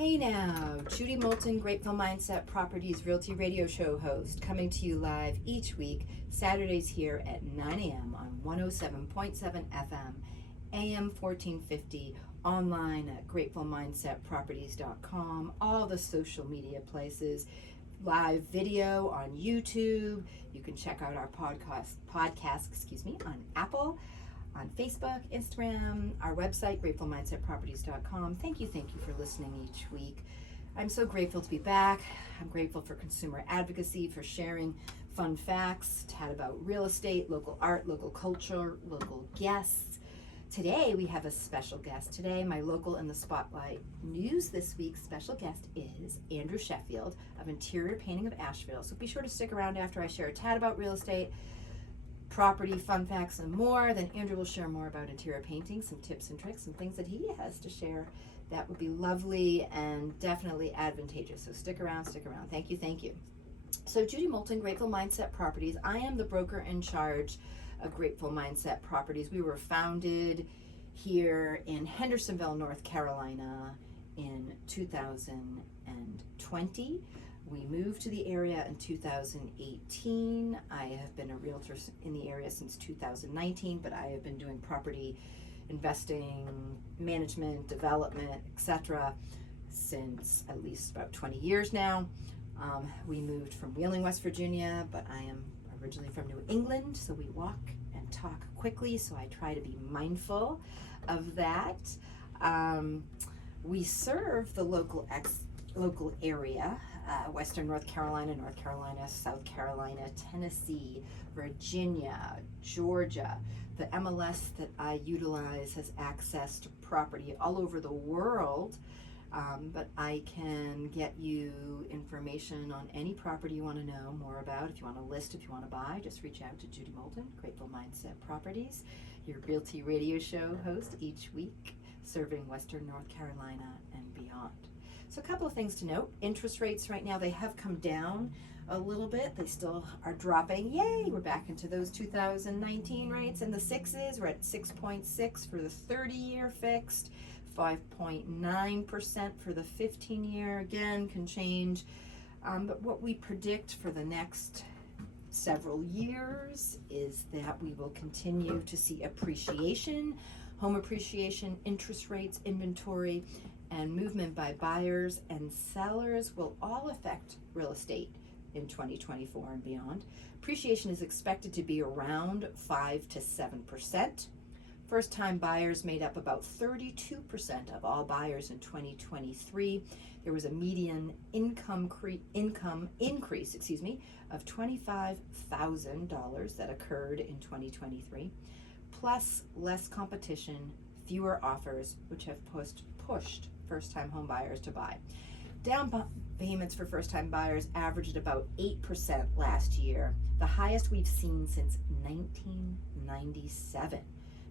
Hey now, Judy Moulton, Grateful Mindset Properties Realty Radio Show host, coming to you live each week, Saturdays here at 9 a.m. on 107.7 FM, AM 1450, online at gratefulmindsetproperties.com, all the social media places, live video on YouTube. You can check out our podcast, on Apple, on Facebook, Instagram, our website, gratefulmindsetproperties.com. Thank you for listening each week. I'm so grateful to be back. I'm grateful for consumer advocacy, for sharing fun facts, chat about real estate, local art, local culture, local guests. Today we have a special guest. Today, my local in the spotlight news this week special guest is Andrew Sheffield of Interior Painting of Asheville. So be sure to stick around after I share a chat about real estate, property, fun facts, and more. Then Andrew will share more about interior painting, some tips and tricks and things that he has to share. That would be lovely and definitely advantageous. So stick around. Thank you. So Judy Moulton, Grateful Mindset Properties. I am the broker in charge of Grateful Mindset Properties. We were founded here in Hendersonville, North Carolina in 2020. We moved to the area in 2018. I have been a realtor in the area since 2019, but I have been doing property investing, management, development, etc. since at least about 20 years now. We moved from Wheeling, West Virginia, but I am originally from New England, so we walk and talk quickly, so I try to be mindful of that. We serve the local area, Western North Carolina, South Carolina, Tennessee, Virginia, Georgia. The MLS that I utilize has access to property all over the world, but I can get you information on any property you want to know more about. If you want to list, if you want to buy, just reach out to Judy Moulton, Grateful Mindset Properties, your realty radio show host each week, serving Western North Carolina and beyond. So a couple of things to note. Interest rates right now, they have come down a little bit. They still are dropping. Yay, we're back into those 2019 rates in the sixes. We're at 6.6 for the 30-year fixed, 5.9% for the 15-year. Again, can change. But what we predict for the next several years is that we will continue to see appreciation, home appreciation, interest rates, inventory, and movement by buyers and sellers will all affect real estate in 2024 and beyond. Appreciation is expected to be around 5 to 7%. First-time buyers made up about 32% of all buyers in 2023. There was a median income increase, of $25,000 that occurred in 2023, plus less competition, fewer offers, which have pushed first-time home buyers to buy. Down payments for first-time buyers averaged about 8% last year, the highest we've seen since 1997.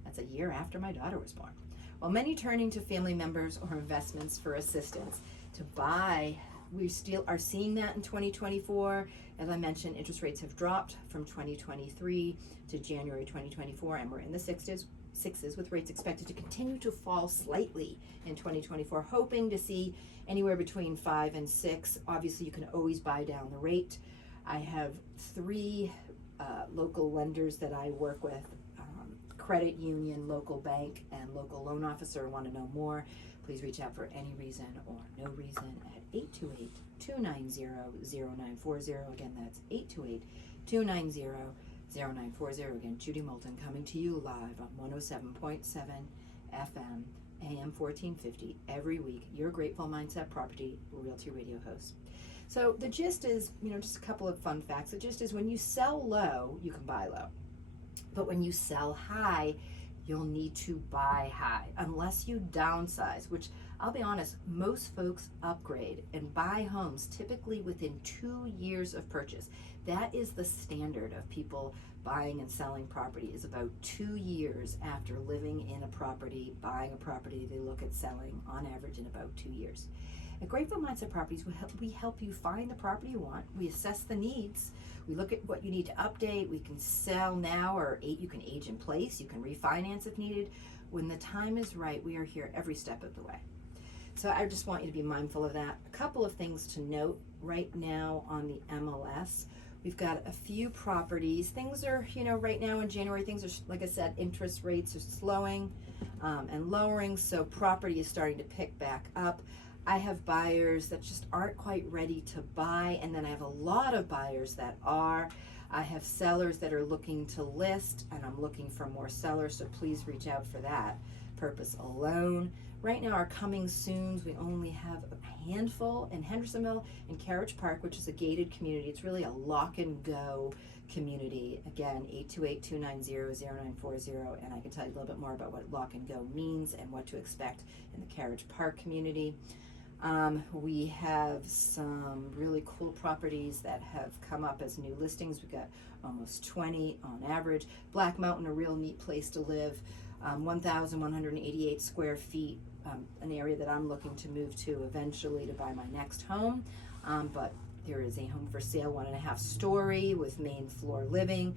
That's a year after my daughter was born. While many turning to family members or investments for assistance to buy, we still are seeing that in 2024. As I mentioned, interest rates have dropped from 2023 to January 2024, and we're in the sixes, with rates expected to continue to fall slightly in 2024, hoping to see anywhere between 5 and 6. Obviously, you can always buy down the rate. I have 3 local lenders that I work with, credit union, local bank, and local loan officer. Want to know more? Please reach out for any reason or no reason at 828-290-0940. Again, that's 828-290-0940. Again, Judy Moulton coming to you live on 107.7 FM, AM 1450 every week. Your Grateful Mindset Property Realty Radio host. So the gist is, just a couple of fun facts. The gist is when you sell low, you can buy low. But when you sell high, you'll need to buy high unless you downsize, which I'll be honest, most folks upgrade and buy homes typically within 2 years of purchase. That is the standard of people buying and selling property, is about 2 years after living in a property, buying a property, they look at selling on average in about 2 years. At Grateful Mindset Properties, we help you find the property you want. We assess the needs. We look at what you need to update. We can sell now, or you can age in place. You can refinance if needed. When the time is right, we are here every step of the way. So I just want you to be mindful of that. A couple of things to note right now on the MLS. We've got a few properties. Things are, right now in January, things are, like I said, interest rates are slowing and lowering, so property is starting to pick back up. I have buyers that just aren't quite ready to buy, and then I have a lot of buyers that are. I have sellers that are looking to list, and I'm looking for more sellers, so please reach out for that purpose alone. Right now, our coming soons, we only have a handful in Hendersonville and Carriage Park, which is a gated community. It's really a lock and go community. Again, 828-290-0940, and I can tell you a little bit more about what lock and go means and what to expect in the Carriage Park community. We have some really cool properties that have come up as new listings. We've got almost 20 on average. Black Mountain, a real neat place to live. 1,188 square feet, an area that I'm looking to move to eventually to buy my next home. But there is a home for sale, 1.5 story with main floor living,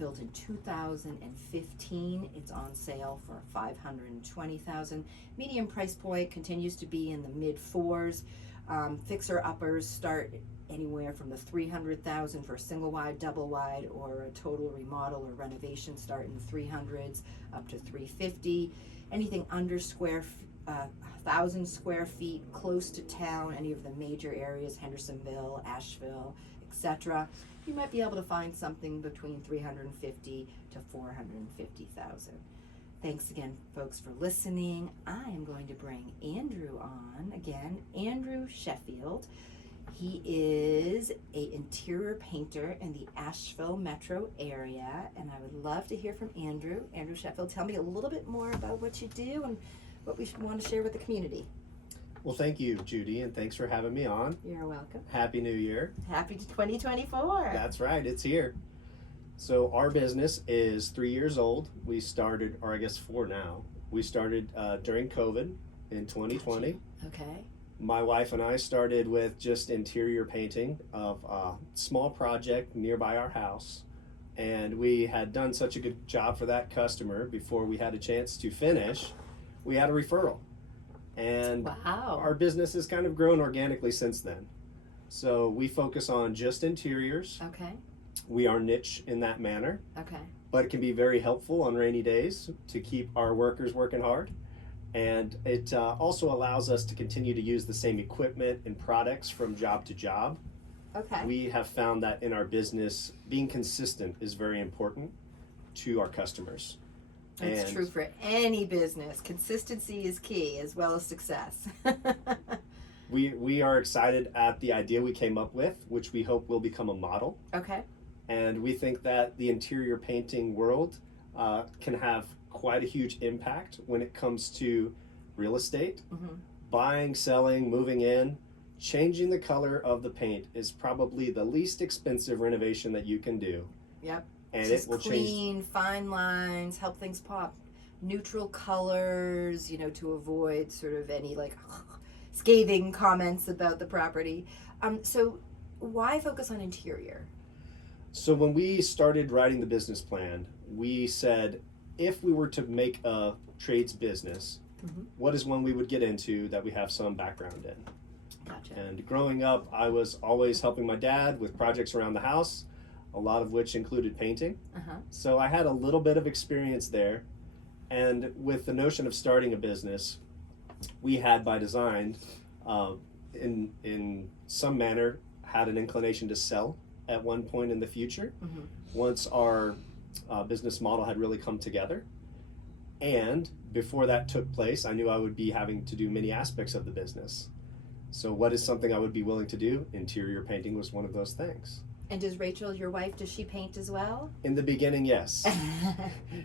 built in 2015. It's on sale for $520,000. Medium price point continues to be in the mid fours. Fixer uppers start anywhere from the $300,000 for a single wide, double wide, or a total remodel or renovation start in the 300s up to $350,000. Anything under 1,000 square feet, close to town, any of the major areas, Hendersonville, Asheville, etc., you might be able to find something between $350,000 to $450,000. Thanks again, folks, for listening. I am going to bring Andrew on again. Andrew Sheffield. He is an interior painter in the Asheville metro area, and I would love to hear from Andrew. Andrew Sheffield, tell me a little bit more about what you do and what we want to share with the community. Well, thank you, Judy, and thanks for having me on. You're welcome. Happy New Year. Happy 2024. That's right, it's here. So our business is 3 years old. We started, or I guess 4 now. We started during COVID in 2020. Okay. My wife and I started with just interior painting of a small project nearby our house. And we had done such a good job for that customer before we had a chance to finish. We had a referral. And wow. Our business has kind of grown organically since then. So we focus on just interiors. Okay. We are niche in that manner. Okay. But it can be very helpful on rainy days to keep our workers working hard. And it also allows us to continue to use the same equipment and products from job to job. Okay. We have found that in our business, being consistent is very important to our customers. That's true for any business. Consistency is key as well as success. We are excited at the idea we came up with, which we hope will become a model. Okay. And we think that the interior painting world can have quite a huge impact when it comes to real estate. Mm-hmm. Buying, selling, moving in. Changing the color of the paint is probably the least expensive renovation that you can do. Yep. And just it will clean, change. fine lines, help things pop. Neutral colors, to avoid sort of any scathing comments about the property. So why focus on interior? So when we started writing the business plan, we said, if we were to make a trades business, mm-hmm. what is one we would get into that we have some background in? Gotcha. And growing up, I was always helping my dad with projects around the house, a lot of which included painting. Uh-huh. So I had a little bit of experience there. And with the notion of starting a business, we had by design, in some manner, had an inclination to sell at one point in the future, mm-hmm. once our business model had really come together. And before that took place, I knew I would be having to do many aspects of the business. So what is something I would be willing to do? Interior painting was one of those things. And does Rachel, your wife, does she paint as well? In the beginning, yes.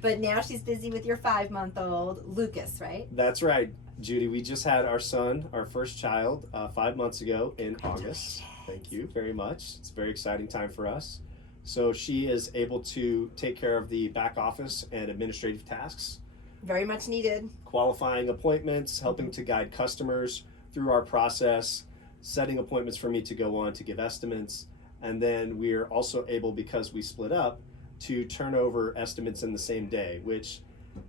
But now she's busy with your 5-month-old Lucas, right? That's right, Judy. We just had our son, our first child, 5 months ago in August. Thank you very much. It's a very exciting time for us. So she is able to take care of the back office and administrative tasks. Very much needed. Qualifying appointments, helping to guide customers through our process, setting appointments for me to go on to give estimates. And then we're also able, because we split up, to turn over estimates in the same day, which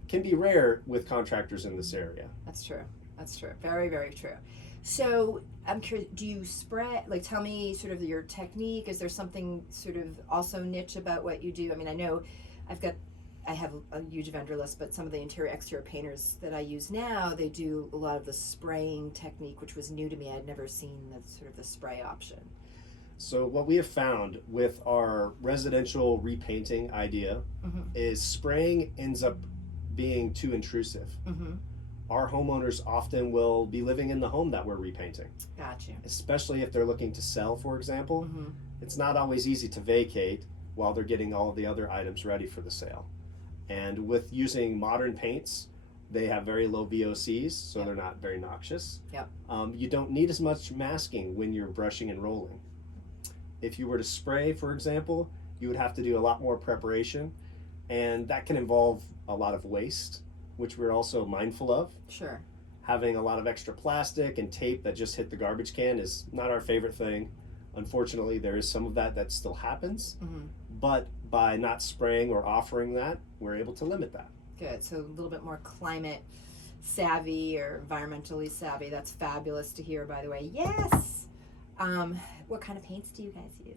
can be rare with contractors in this area. That's true. That's true. Very, very true. So I'm curious, do you spray, like tell me sort of your technique? Is there something sort of also niche about what you do? I mean, I know I have a huge vendor list, but some of the interior exterior painters that I use now, they do a lot of the spraying technique, which was new to me. I'd never seen the sort of the spray option. So what we have found with our residential repainting idea is spraying ends up being too intrusive. Our homeowners often will be living in the home that we're repainting. Gotcha. Especially if they're looking to sell, for example. It's not always easy to vacate while they're getting all of the other items ready for the sale. And with using modern paints, they have very low VOCs, so they're not very noxious. You don't need as much masking when you're brushing and rolling. If you were to spray, for example, you would have to do a lot more preparation, and that can involve a lot of waste, which we're also mindful of. Sure. Having a lot of extra plastic and tape that just hit the garbage can is not our favorite thing. Unfortunately, there is some of that still happens, but by not spraying or offering that, we're able to limit that. Good. So a little bit more climate savvy or environmentally savvy. That's fabulous to hear, by the way. Yes. What kind of paints do you guys use?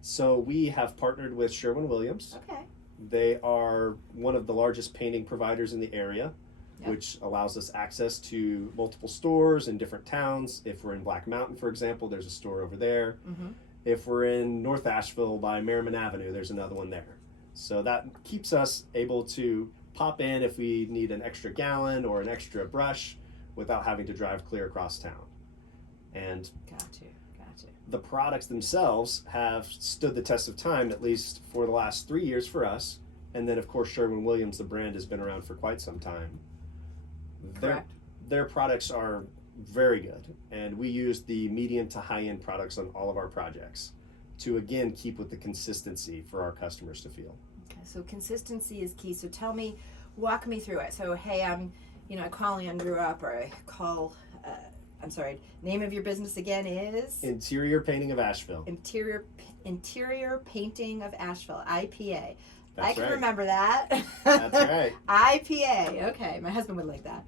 So we have partnered with Sherwin-Williams. Okay. They are one of the largest painting providers in the area, which allows us access to multiple stores in different towns. If we're in Black Mountain, for example, there's a store over there. If we're in North Asheville by Merriman Avenue, there's another one there. So that keeps us able to pop in if we need an extra gallon or an extra brush without having to drive clear across town. And Gotcha. the products themselves have stood the test of time, at least for the last 3 years for us. And then, of course, Sherwin-Williams, the brand, has been around for quite some time. Correct. Their products are very good, and we use the medium to high-end products on all of our projects to, again, keep with the consistency for our customers to feel. Okay, so consistency is key. So walk me through it. So, hey, I call Andrew up, or I call, name of your business again is? Interior Painting of Asheville. Interior Painting of Asheville, IPA. That's I can right. remember that. That's right. IPA. Okay, my husband would like that.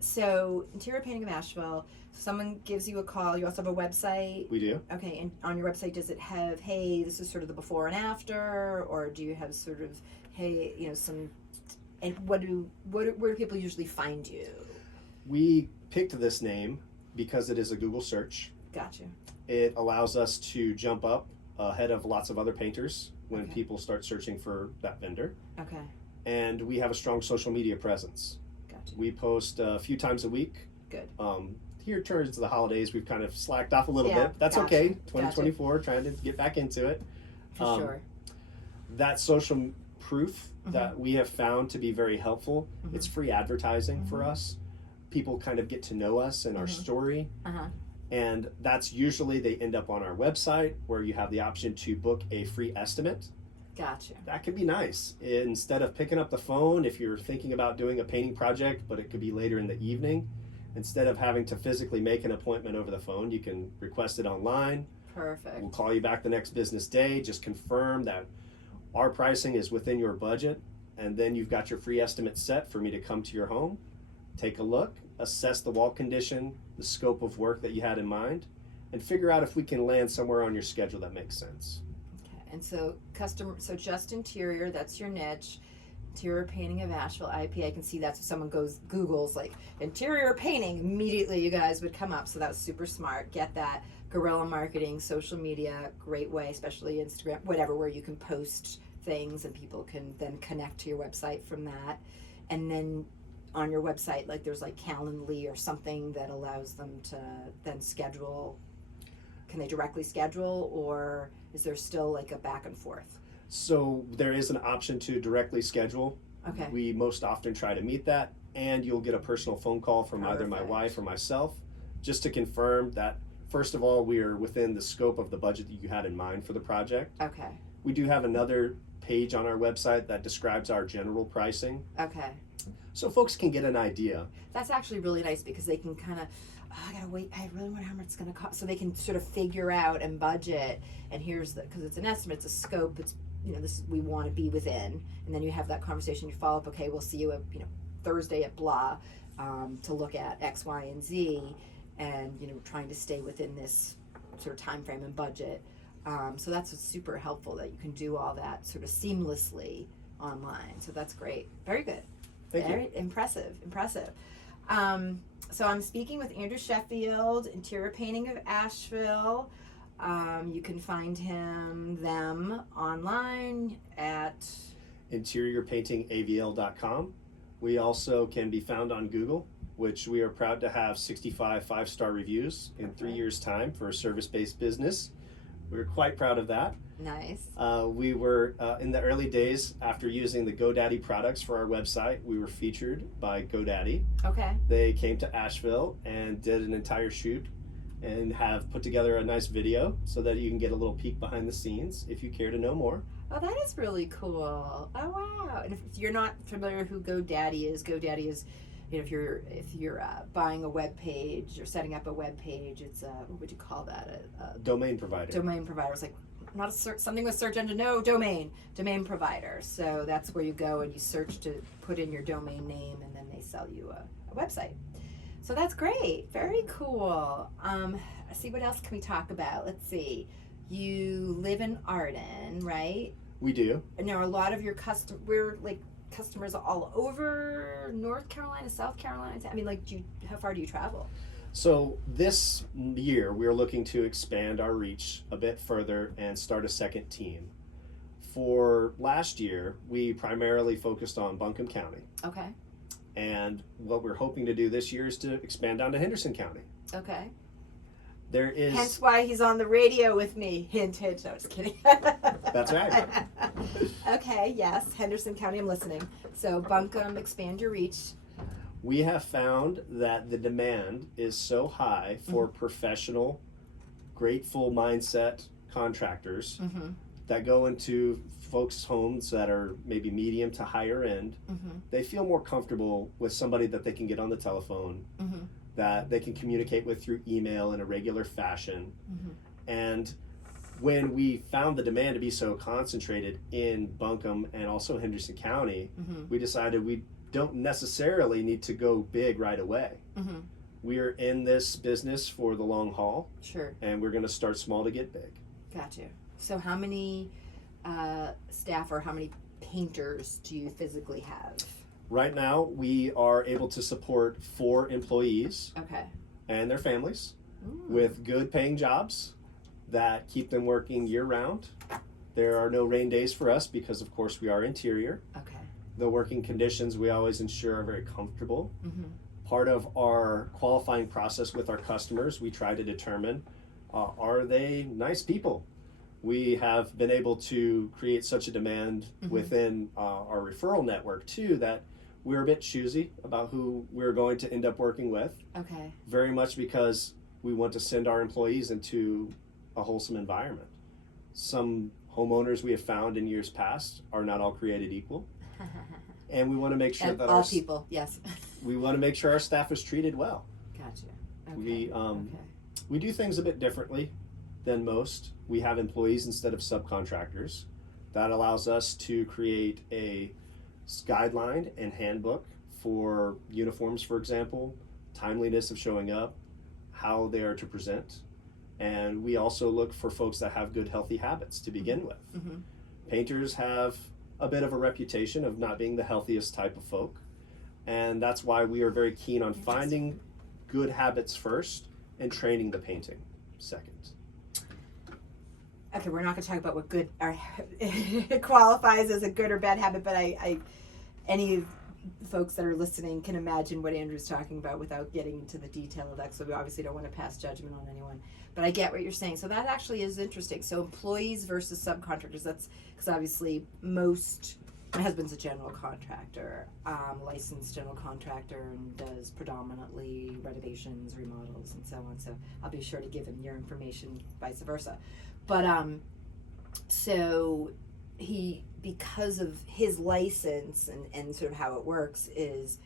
So Interior Painting of Asheville. Someone gives you a call. You also have a website. We do. Okay, and on your website, does it have, hey, this is sort of the before and after, or do you have sort of, hey, some, and where do people usually find you? We picked this name because it is a Google search. Gotcha. It allows us to jump up ahead of lots of other painters when people start searching for that vendor. Okay. And we have a strong social media presence. Gotcha. We post a few times a week. Good. Here towards the holidays, we've kind of slacked off a little bit. That's gotcha. okay. 2024, trying to get back into it. For sure. That social proof that we have found to be very helpful. It's free advertising for us. People kind of get to know us and our story. And that's usually they end up on our website where you have the option to book a free estimate. Gotcha. That could be nice. Instead of picking up the phone, if you're thinking about doing a painting project, but it could be later in the evening, instead of having to physically make an appointment over the phone, you can request it online. Perfect. We'll call you back the next business day, just confirm that our pricing is within your budget, and then you've got your free estimate set for me to come to your home, take a look, assess the wall condition, the scope of work that you had in mind, and figure out if we can land somewhere on your schedule that makes sense. Okay. And so just interior, that's your niche. Interior Painting of Asheville, IP. I can see that's if someone Googles like interior painting, immediately you guys would come up. So that was super smart. Get that. Guerrilla marketing, social media, great way, especially Instagram, whatever, where you can post things and people can then connect to your website from that. And then on your website, like there's like Calendly or something that allows them to then schedule. Can they directly schedule, or is there still like a back and forth? So there is an option to directly schedule. Okay. We most often try to meet that, and you'll get a personal phone call from either my wife or myself just to confirm that, first of all, we are within the scope of the budget that you had in mind for the project. Okay. We do have another page on our website that describes our general pricing, Okay. so folks can get an idea. That's actually really nice because they can kind of, I gotta wait, I really wonder how much it's gonna cost. So they can sort of figure out and budget, and here's because it's an estimate, it's a scope, it's, this is, we want to be within, and then you have that conversation, you follow up, okay, we'll see you at, Thursday at blah, to look at X, Y, and Z, and trying to stay within this sort of time frame and budget. So that's super helpful that you can do all that sort of seamlessly online. So that's great. Very good. Very impressive. So I'm speaking with Andrew Sheffield, Interior Painting of Asheville. You can find them online at interiorpaintingavl.com. We also can be found on Google, which we are proud to have 65 5-star reviews in 3 years' time for a service-based business. We're quite proud of that. Nice. We were, in the early days, after using the GoDaddy products for our website, we were featured by GoDaddy. Okay. They came to Asheville and did an entire shoot and have put together a nice video so that you can get a little peek behind the scenes if you care to know more. Oh, that is really cool. Oh, wow. And if you're not familiar who GoDaddy is, if you're buying a web page or setting up a web page, it's what would you call that? A domain provider. Domain provider. It's like not something with search engine. No, domain provider. So that's where you go and you search to put in your domain name, and then they sell you a website. So that's great. Very cool. See, what else can we talk about? Let's see. You live in Arden, right? We do. And now a lot of your customers all over North Carolina, South Carolina. I mean, how far do you travel? So this year we're looking to expand our reach a bit further and start a second team. For last year, we primarily focused on Buncombe County. Okay. And what we're hoping to do this year is to expand down to Henderson County. Okay. There is. Hence why he's on the radio with me. Hint, hint. No, just kidding. That's right. Okay, yes. Henderson County, I'm listening. So Buncombe, expand your reach. We have found that the demand is so high for professional, grateful mindset contractors that go into folks' homes that are maybe medium to higher end. They feel more comfortable with somebody that they can get on the telephone, that they can communicate with through email in a regular fashion. And when we found the demand to be so concentrated in Buncombe and also Henderson County, we decided we don't necessarily need to go big right away. We are in this business for the long haul. Sure. And we're going to start small to get big. Gotcha. So how many staff or how many painters do you physically have? Right now, we are able to support 4 employees Okay. and their families with good paying jobs that keep them working year round. There are no rain days for us because, of course, we are interior. Okay. The working conditions we always ensure are very comfortable. Part of our qualifying process with our customers, we try to determine, are they nice people? We have been able to create such a demand within our referral network too that we're a bit choosy about who we're going to end up working with. Okay. Very much because we want to send our employees into a wholesome environment. Some homeowners we have found in years past are not all created equal. And we want to make sure and that all people, yes. we want to make sure our staff is treated well. Gotcha. Okay. We do things a bit differently than most. We have employees instead of subcontractors. That allows us to create a guideline and handbook for uniforms, for example, timeliness of showing up, how they are to present. And we also look for folks that have good, healthy habits to begin with. Painters have a bit of a reputation of not being the healthiest type of folk. And that's why we are very keen on finding good habits first and training the painting second. Okay, we're not going to talk about what good qualifies as a good or bad habit, but any folks that are listening can imagine what Andrew's talking about without getting into the detail of that. So we obviously don't want to pass judgment on anyone, but I get what you're saying. So that actually is interesting. So employees versus subcontractors. That's because obviously my husband's a general contractor, licensed general contractor, and does predominantly renovations, remodels, and so on. So I'll be sure to give him your information, vice versa. But so he, because of his license and sort of how it works is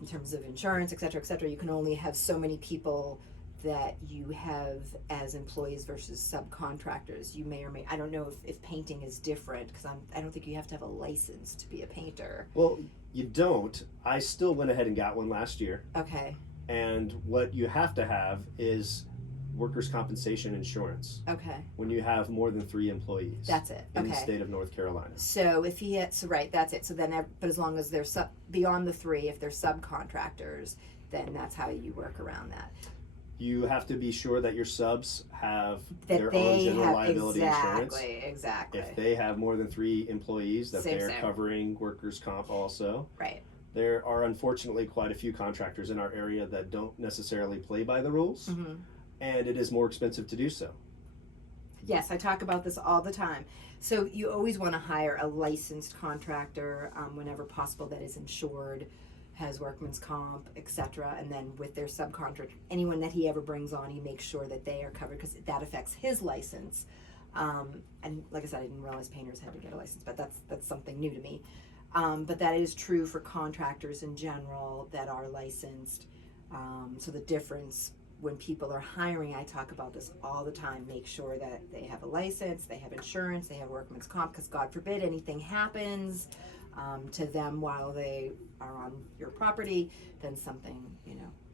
in terms of insurance, et cetera, you can only have so many people that you have as employees versus subcontractors. You may or may, I don't know if painting is different, because I don't think you have to have a license to be a painter. Well, you don't. I still went ahead and got one last year. Okay. And what you have to have is workers' compensation insurance Okay. when you have more than 3 employees. That's it. In Okay. the state of North Carolina. So if he had, so right, that's it. So then, but as long as they're beyond the 3, if they're subcontractors, then that's how you work around that. You have to be sure that your subs have That their they own general have liability insurance. Exactly. If they have more than 3 employees, that Same. they're covering workers' comp also. Right. There are unfortunately quite a few contractors in our area that don't necessarily play by the rules, Mm-hmm. and it is more expensive to do so. Yes, I talk about this all the time. So you always want to hire a licensed contractor whenever possible that is insured, has workman's comp, etc. And then with their subcontract, anyone that he ever brings on, he makes sure that they are covered, because that affects his license. And like I said, I didn't realize painters had to get a license, but that's something new to me. But that is true for contractors in general that are licensed. So the difference when people are hiring, I talk about this all the time, make sure that they have a license, they have insurance, they have workman's comp, because God forbid anything happens to them while they are on your property, then something,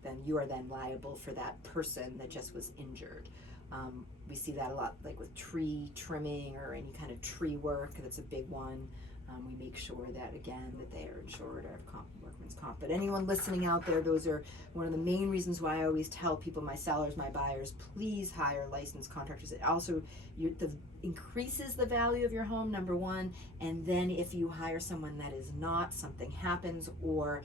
then you are then liable for that person that just was injured. We see that a lot, like with tree trimming or any kind of tree work. That's a big one. We make sure that, again, that they are insured or have workman's comp. But anyone listening out there, those are one of the main reasons why I always tell people, my sellers, my buyers, please hire licensed contractors. It also increases the value of your home, number one. And then if you hire someone that is not, something happens, or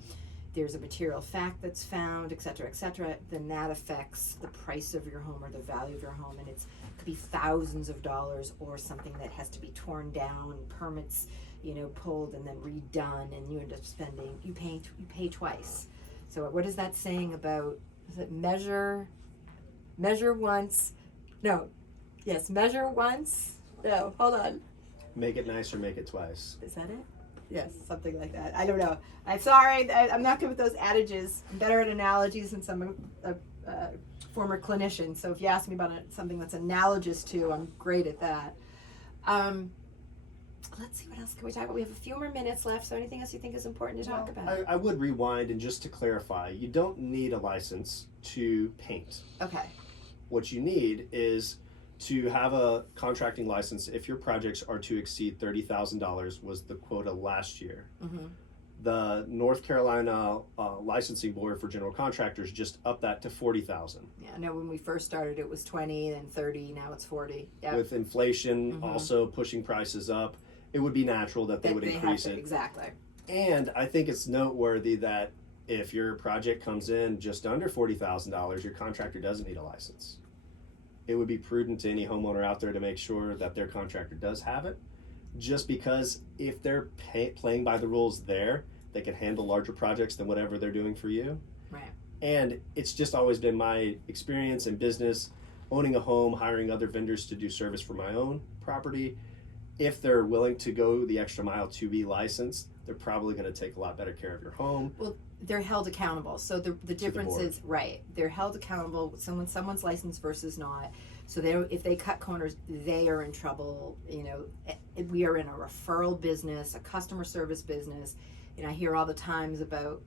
there's a material fact that's found, et cetera, then that affects the price of your home or the value of your home. And it could be thousands of dollars, or something that has to be torn down, permits, pulled and then redone, and you end up spending, you pay twice. So what is that saying about, is it measure once, measure once, no, hold on. Make it nice or make it twice. Is that it? Yes, something like that. I don't know. I'm sorry, I'm not good with those adages. I'm better at analogies since I'm a former clinician. So if you ask me about something that's analogous to, I'm great at that. Let's see, what else can we talk about? We have a few more minutes left, so anything else you think is important to talk about? I would rewind, and just to clarify, you don't need a license to paint. Okay. What you need is to have a contracting license if your projects are to exceed $30,000 was the quota last year. Mm-hmm. The North Carolina Licensing Board for General Contractors just upped that to $40,000. Yeah, I know when we first started it was 20, then 30, now it's 40. Yep. With inflation Mm-hmm. also pushing prices up, it would be natural that they would increase it. Exactly. And I think it's noteworthy that if your project comes in just under $40,000, your contractor doesn't need a license. It would be prudent to any homeowner out there to make sure that their contractor does have it, just because if they're playing by the rules there, they can handle larger projects than whatever they're doing for you. Right. And it's just always been my experience in business, owning a home, hiring other vendors to do service for my own property. If they're willing to go the extra mile to be licensed, they're probably going to take a lot better care of your home. Well, they're held accountable. So the difference is, right, they're held accountable. Someone's licensed versus not. So if they cut corners, they are in trouble. We are in a referral business, a customer service business. And I hear all the times about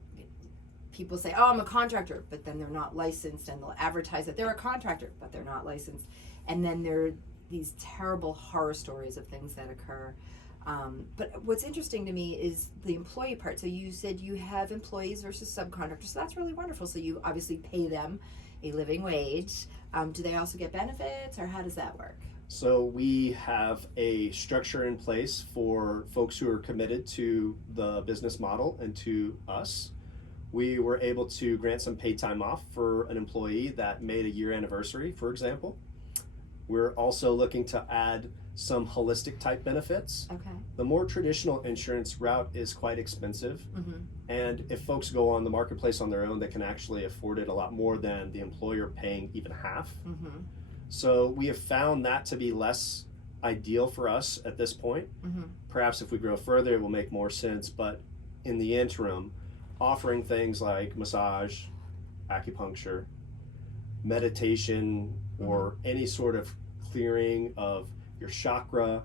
people say, oh, I'm a contractor, but then they're not licensed, and they'll advertise that they're a contractor, but they're not licensed. And then there are these terrible horror stories of things that occur. But what's interesting to me is the employee part. So you said you have employees versus subcontractors. So that's really wonderful. So you obviously pay them a living wage. Do they also get benefits, or how does that work? So we have a structure in place for folks who are committed to the business model and to us. We were able to grant some paid time off for an employee that made a year anniversary, for example. We're also looking to add some holistic type benefits. Okay. The more traditional insurance route is quite expensive. Mm-hmm. And if folks go on the marketplace on their own, they can actually afford it a lot more than the employer paying even half. Mm-hmm. So we have found that to be less ideal for us at this point. Mm-hmm. Perhaps if we grow further, it will make more sense. But in the interim, offering things like massage, acupuncture, meditation or any sort of clearing of your chakra,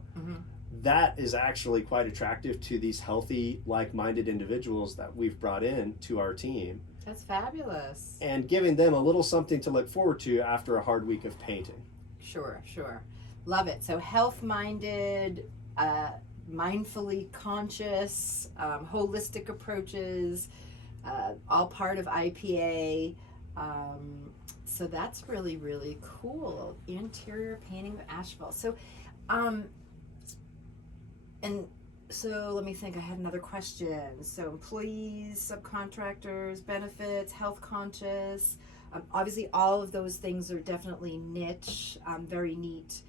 that is actually quite attractive to these healthy, like-minded individuals that we've brought in to our team. That's fabulous. And giving them a little something to look forward to after a hard week of painting. Sure. Love it. So health-minded, mindfully conscious, holistic approaches, all part of IPA. So that's really, really cool. Interior painting of Asheville. So, and so let me think. I had another question. So employees, subcontractors, benefits, health conscious. Obviously, all of those things are definitely niche. Very neat.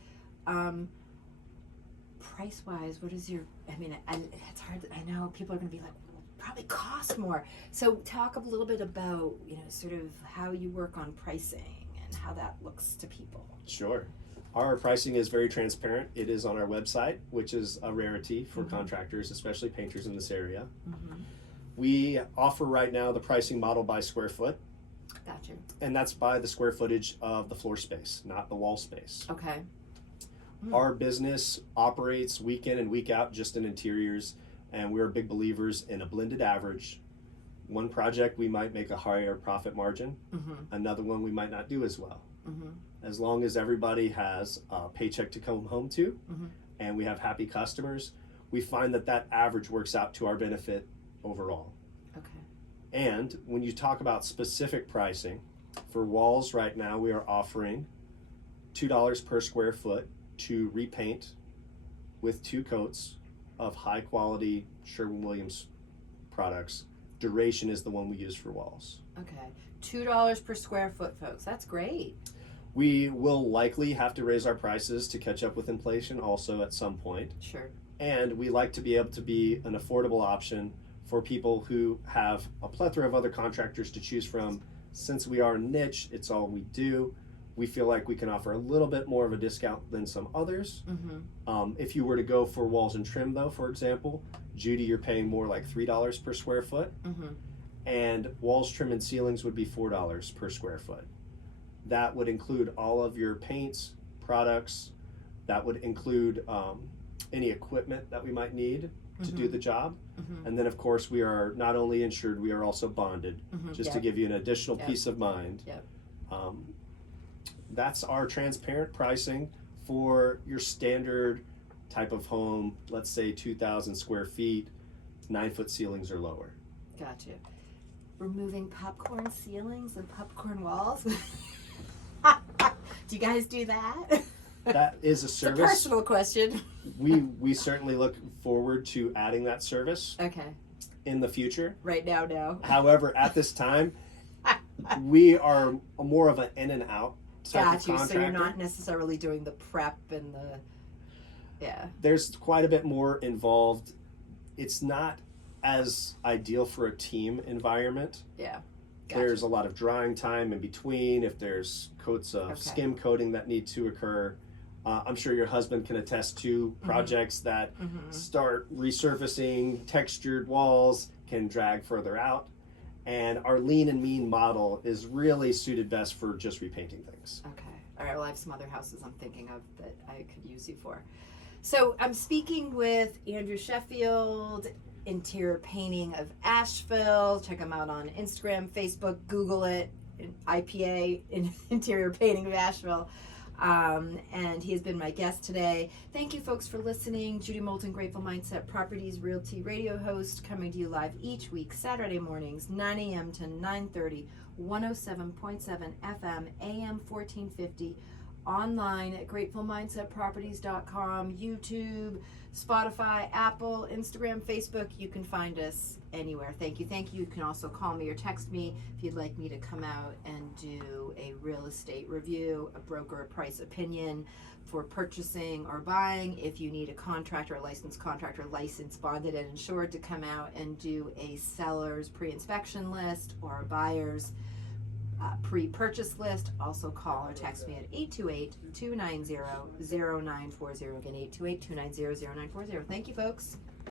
Price-wise, what is your? I mean, it's hard. I know people are going to be like, well, probably cost more. So talk a little bit about sort of how you work on pricing and how that looks to people. Sure. Our pricing is very transparent. It is on our website, which is a rarity for contractors, especially painters in this area. We offer right now the pricing model by square foot. Gotcha. And that's by the square footage of the floor space, not the wall space. Okay. Our business operates week in and week out just in interiors, and we're big believers in a blended average. One project we might make a higher profit margin, another one we might not do as well. As long as everybody has a paycheck to come home to, and we have happy customers, we find that average works out to our benefit overall. Okay. And when you talk about specific pricing, for walls right now we are offering $2 per square foot to repaint with 2 coats of high quality Sherwin-Williams products. Duration is the one we use for walls. Okay. $2 per square foot, folks. That's great. We will likely have to raise our prices to catch up with inflation also at some point. Sure. And we like to be able to be an affordable option for people who have a plethora of other contractors to choose from. Since we are niche, it's all we do. We feel like we can offer a little bit more of a discount than some others. If you were to go for walls and trim, though, for example, Judy, you're paying more like $3 per square foot. And walls, trim, and ceilings would be $4 per square foot. That would include all of your paints, products. That would include any equipment that we might need to do the job. And then, of course, we are not only insured, we are also bonded, just to give you an additional peace of mind. That's our transparent pricing for your standard type of home, let's say 2,000 square feet, 9-foot ceilings or lower. Gotcha. Removing popcorn ceilings and popcorn walls? Do you guys do that? That is a service. It's a personal question. We certainly look forward to adding that service. Okay. In the future. Right now, no. However, at this time, we are more of an in and out type of contractor. So you're not necessarily doing the prep and the, There's quite a bit more involved. It's not as ideal for a team environment. Yeah. There's a lot of drying time in between. If there's coats of skim coating that need to occur. I'm sure your husband can attest to projects that start resurfacing, textured walls can drag further out. And our lean and mean model is really suited best for just repainting things. Okay. All right. Well, I have some other houses I'm thinking of that I could use you for. So I'm speaking with Andrew Sheffield, Interior Painting of Asheville. Check him out on Instagram, Facebook, Google it, IPA, Interior Painting of Asheville. And he has been my guest today. Thank you, folks, for listening. Judy Moulton, Grateful Mindset Properties Realty radio host, coming to you live each week, Saturday mornings, 9 a.m. to 9:30, 107.7 FM, AM 1450, online at gratefulmindsetproperties.com, YouTube, Spotify, Apple, Instagram, Facebook. You can find us anywhere. Thank you. You can also call me or text me if you'd like me to come out and do a real estate review, a broker price opinion for purchasing or buying. If you need a contractor, licensed bonded and insured to come out and do a seller's pre-inspection list or a buyer's pre-purchase list, also call or text me at 828-290-0940. Again, 828-290-0940. Thank you, folks.